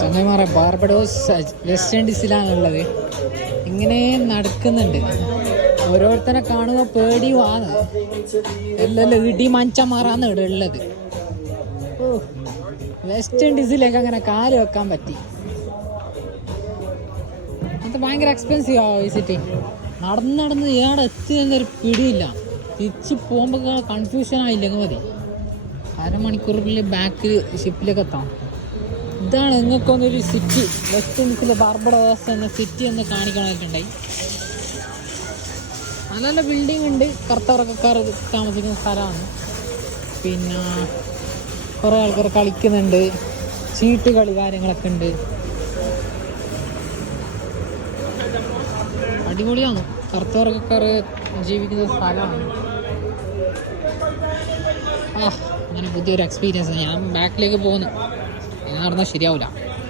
ചങ്ങന്മാരെ Barbados west ഇൻഡീസിലാണുള്ളത്. ഇങ്ങനെ നടക്കുന്നുണ്ട്. ഓരോരുത്തരെ കാണുമ്പോൾ പേടിയുമാണ്. എല്ലാം ഇടി മഞ്ചന്മാരാണ് ഇവിടെ ഉള്ളത്. വെസ്റ്റ് ഇൻഡീസിലേക്ക് അങ്ങനെ കാല് വെക്കാൻ പറ്റി. അത് ഭയങ്കര എക്സ്പെൻസീവ് ആ വിസിറ്റ്. നടന്ന് ഇയാടെ എത്തിയെന്നൊരു പിടിയില്ല. തിരിച്ച് പോകുമ്പോൾ കൺഫ്യൂഷൻ ആയില്ലെങ്കിൽ മതി. അരമണിക്കൂറിൽ ബാക്കിൽ ഷിപ്പിലേക്ക് എത്താം. ഇതാണ് നിങ്ങൾക്കൊന്നൊരു സിറ്റി, വെസ്റ്റ് ഇൻഡീസിലെ ബാർബഡോസ് എന്ന സിറ്റി എന്ന് കാണിക്കണമായിട്ടുണ്ടായി. നല്ല നല്ല ബിൽഡിംഗ് ഉണ്ട്. കറുത്തവർക്കാർ താമസിക്കുന്ന സ്ഥലമാണ്. പിന്നെ കുറേ ആൾക്കാർ കളിക്കുന്നുണ്ട്. ചീട്ട് കളി കാര്യങ്ങളൊക്കെ ഉണ്ട്. അടിപൊളിയാണ്. കറുത്തവർക്കാർ ജീവിക്കുന്ന സ്ഥലമാണ്. അങ്ങനെ പുതിയൊരു എക്സ്പീരിയൻസ്. ഞാൻ ബാക്കിലേക്ക് പോകുന്നു. നടന്നാൽ ശരിയാവില്ല.